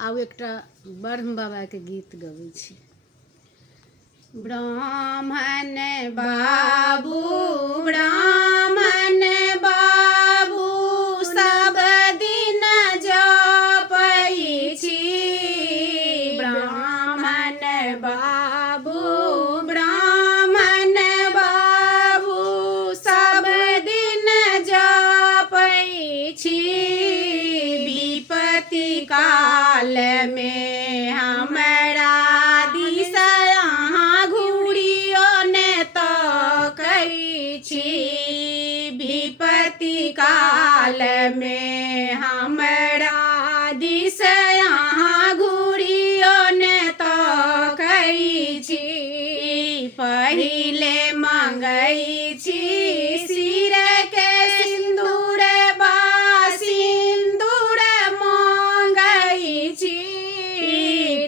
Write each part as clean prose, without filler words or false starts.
आब एकटा ब्रह्म बाबा के गीत गबै छी। ब्राह्मण बाबू ब्राह्मण बाबू सब दिन जपै छी। ब्राह्मण बाबू ब्राह्मण बाबू सब दिन जपै छी। विपत्ति काल में हमरा दिस अहाँ घूरियो ने तकै छी। विपत्ति काल में हमरा दिस अहाँ घूरियो ने तकै छी। पहिले मंगै छी सिर के सिंदूर बा सिंदूर मंगै छी।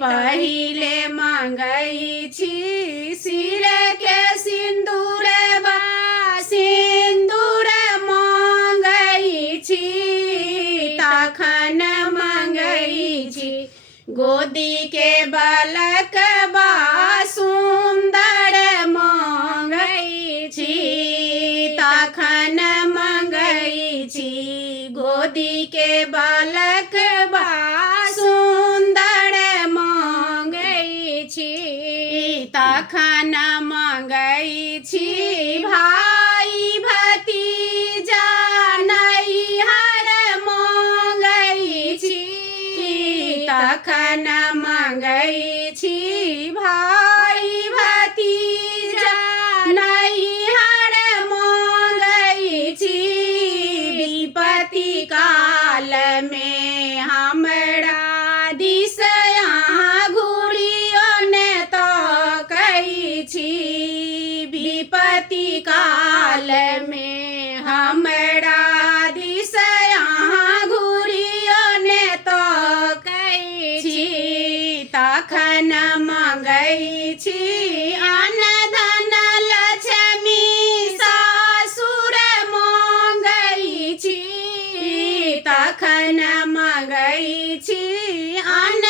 पहिले मंगै छी सिर के सिंदूर बा सिंदूर मंगै छी। तखन मंगै छी गोदी के बालक बा सुंदर मंगै छी। तखन मंगै छी गोदी के बालक बा सुंदर मंगै छी। तखन मंगै छी भाई भतीजा नैहर मंगै छी। तखन मंगै छी भाई भतीजा नैहर मंगै छी। विपत्ति काल में हमरा दिस अहाँ घूरियो ने तकै छी। विपत्ति काल में हमरा दिस अहाँ घूरियो ने तकै छी। तखन मंगै छी अन्न धन लक्ष्मी सासुर मंगै छी। तखन मंगै छी अन्न